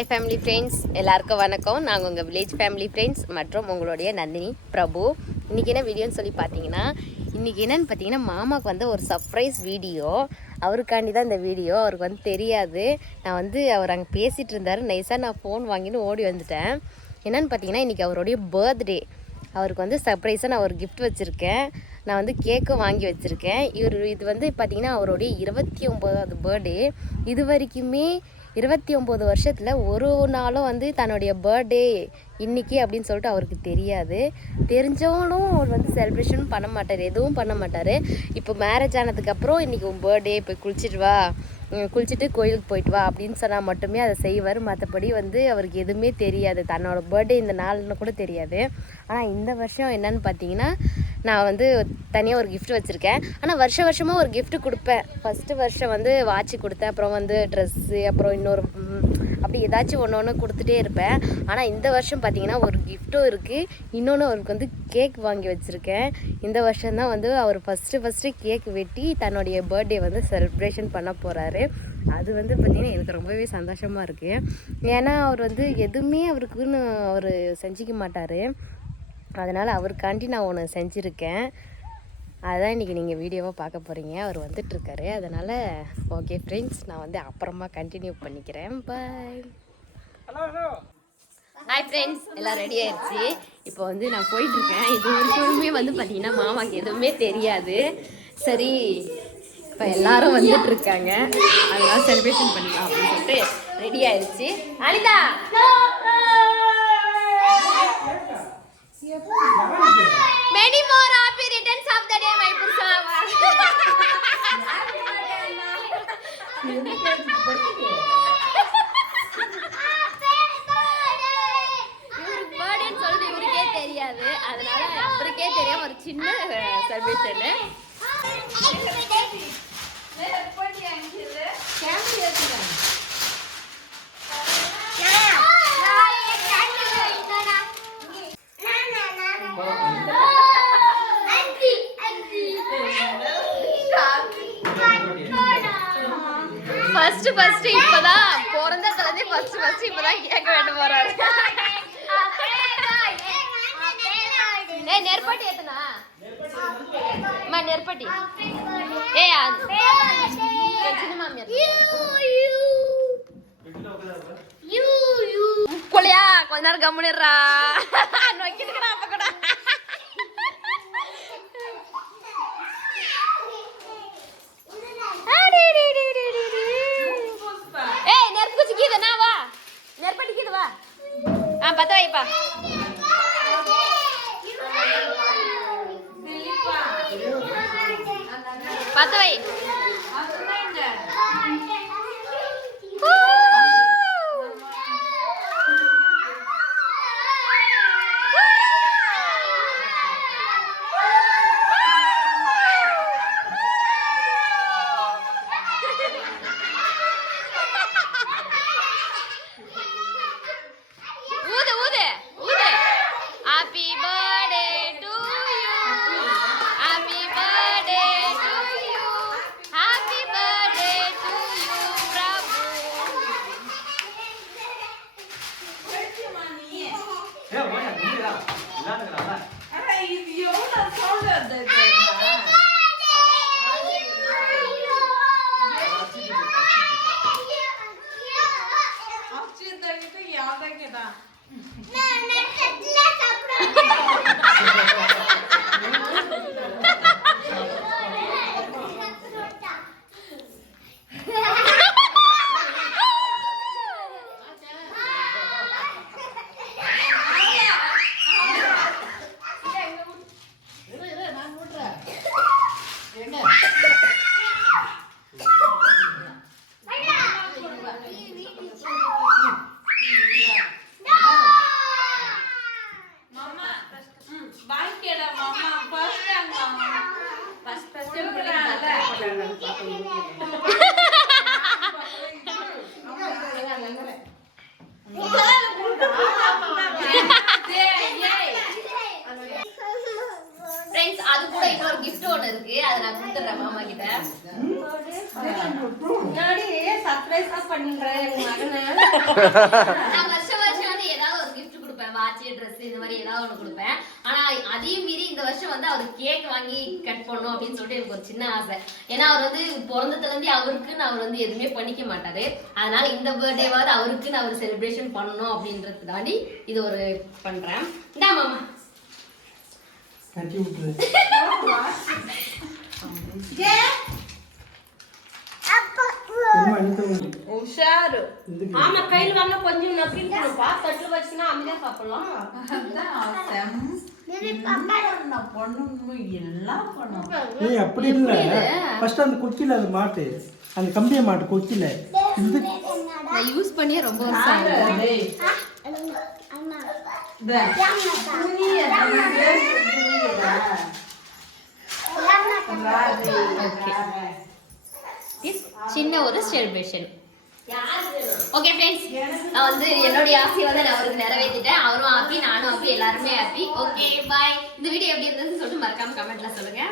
Hi family friends, எல்லாருக்கும் வணக்கம். நாங்கள் உங்கள் வில்லேஜ் ஃபேமிலி ஃப்ரெண்ட்ஸ் மற்றும் உங்களுடைய நந்தினி பிரபு. இன்றைக்கி என்ன வீடியோன்னு சொல்லி பார்த்தீங்கன்னா, இன்றைக்கி என்னென்னு பார்த்தீங்கன்னா, மாமாவுக்கு வந்து ஒரு சர்ப்ரைஸ் வீடியோ. அவருக்காண்டி தான் இந்த வீடியோ. அவருக்கு வந்து தெரியாது. நான் வந்து அவர் அங்கே பேசிகிட்டு இருந்தார். நைஸாக நான் ஃபோன் வாங்கின்னு ஓடி வந்துட்டேன். என்னென்னு பார்த்தீங்கன்னா, இன்றைக்கி அவருடைய பர்த்டே. அவருக்கு வந்து சர்ப்ரைஸாக நான் ஒரு கிஃப்ட் வச்சுருக்கேன். நான் வந்து கேக்கும் வாங்கி வச்சுருக்கேன். இது வந்து பார்த்திங்கன்னா அவருடைய 29வது பர்த்டே. இது வரைக்குமே 29 வருஷத்தில் ஒரு நாளும் வந்து தன்னுடைய பர்த்டே இன்றைக்கி அப்படின்னு சொல்லிட்டு அவருக்கு தெரியாது. தெரிஞ்சவனும் அவர் வந்து செலிப்ரேஷனும் பண்ண மாட்டார், எதுவும் பண்ண மாட்டார். இப்போ மேரேஜ் ஆனதுக்கப்புறம் இன்றைக்கி உன் பர்த்டே போய் குளிச்சுட்டு கோயிலுக்கு போயிட்டு வா அப்படின்னு சொன்னால் மட்டுமே அதை செய்வார். மற்றபடி வந்து அவருக்கு எதுவுமே தெரியாது. தன்னோட பர்த்டே இந்த நாள்னு கூட தெரியாது. ஆனால் இந்த வருஷம் என்னன்னு பார்த்தீங்கன்னா, நான் வந்து தனியாக ஒரு கிஃப்ட் வச்சுருக்கேன். ஆனால் வருஷமாக ஒரு கிஃப்ட் கொடுப்பேன். ஃபஸ்ட்டு வருஷம் வந்து வாட்ச் கொடுத்தேன், அப்புறம் வந்து ட்ரெஸ்ஸு, அப்புறம் இன்னொரு அப்படி ஏதாச்சும் ஒன்று கொடுத்துட்டே இருப்பேன். ஆனால் இந்த வருஷம் பார்த்திங்கன்னா ஒரு கிஃப்ட்டும் இருக்குது. இன்னொன்று அவருக்கு வந்து கேக் வாங்கி வச்சுருக்கேன். இந்த வருஷம்தான் வந்து அவர் ஃபஸ்ட்டு கேக் வெட்டி தன்னுடைய பர்த்டே வந்து செலிப்ரேஷன் பண்ண போகிறாரு. அது வந்து பார்த்திங்கன்னா எனக்கு ரொம்பவே சந்தோஷமாக இருக்குது. ஏன்னா அவர் வந்து எதுவுமே அவருக்குன்னு அவர் செஞ்சிக்க மாட்டார். அதனால் அவருக்காண்டி நான் ஒன்று செஞ்சுருக்கேன். அதுதான் இன்றைக்கி நீங்கள் வீடியோவாக பார்க்க போகிறீங்க. அவர் வந்துட்டுருக்காரு. அதனால் ஓகே ஃப்ரெண்ட்ஸ், நான் வந்து அப்புறமா கண்டினியூ பண்ணிக்கிறேன். பாய். ஹாய் ஃப்ரெண்ட்ஸ், எல்லாம் ரெடி ஆயிடுச்சு. இப்போ வந்து நான் போயிட்டுருக்கேன். இது வரைக்குமே வந்து பார்த்திங்கன்னா மாமாவுக்கு எதுவுமே தெரியாது. சரி, இப்போ எல்லாரும் வந்துட்டுருக்காங்க. அதனால் செலிப்ரேஷன் பண்ணிக்கலாம் அப்படின்னு சொல்லிட்டு ரெடி ஆயிடுச்சு. Anitha, many more happy returns of the day, my Pusava. இவருக்கு பர்த்டேன்னு சொல்லிட்டு இவருக்கே தெரியாது. அதனால இவருக்கே தெரியாம ஒரு சின்ன செலிப்ரேஷன். ஃபர்ஸ்ட் இப்பதான் பிறந்ததுலேருந்தே ஃபர்ஸ்ட் இப்பதான் கேட்க வேண்டு போறாரு. நெருப்பட்டி ஏத்தனா நெருப்பட்டி சின்ன மாமியார் கொலையா கொஞ்ச நேரம் கம்முனிடுறா. நொக்கிட்டுக்கடா அப்ப கூட. பத்த வைப்பா. பத்த வை. அது கூட இன்னொரு gift ஒன்னு இருக்கு. அத நான் கொடுத்துறேன் மாமா கிட்ட. முன்னாடி சர்ப்ரைஸா பண்ணிடுறேன் எங்க மகனை. நான் வருஷம் வந்து ஏதாவது ஒரு gift கொடுப்பேன், வாட்ச், ட்ரெஸ் இந்த மாதிரி ஏதாவது ஒன்று கொடுப்பேன். ஆனா அதையும் மீறி இந்த வருஷம் வந்து அவர் கேக் வாங்கி கட் பண்ணணும் அப்படின்னு சொல்லிட்டு எனக்கு ஒரு சின்ன ஆசை. ஏன்னா அவர் வந்து பிறந்ததுல இருந்தே அவருக்குன்னு அவர் வந்து எதுவுமே பண்ணிக்க மாட்டாரு. அதனால இந்த பர்த்டேவாவது அவருக்குன்னு அவர் செலிப்ரேஷன் பண்ணணும் அப்படின்றதுக்காண்டி இது ஒரு பண்றேன். இந்தா மாமா கட்டி விட்டுரு. உஷாரு. ஆமா, கையில வாங்க கொஞ்சம் நக்கிருக்கணும்ப்பா. தட்டுல வச்சுனா அமைதியா சாப்பிடலாம். ஏய் அப்படி இல்ல, ஃபர்ஸ்ட் அந்த குச்சில அது மாட்டு, அந்த கம்பியை மாட்டு குச்சில. நான் யூஸ் பண்ணியே ரொம்ப வருஷம் ஆகுது. சின்ன ஒரு செலிப்ரேஷன். ஓகே ஃப்ரெண்ட்ஸ், நான் வந்து என்னுடைய ஆசையை வந்து நான் அவருக்கு நிறைவேற்றிட்டேன். அவரும் ஹாப்பி, நானும் ஹாப்பி, எல்லாருமே ஹாப்பி. Okay bye. இந்த வீடியோ எப்படி இருந்ததுன்னு சொல்லிட்டு மறக்காம கமெண்ட்ல சொல்லுங்க.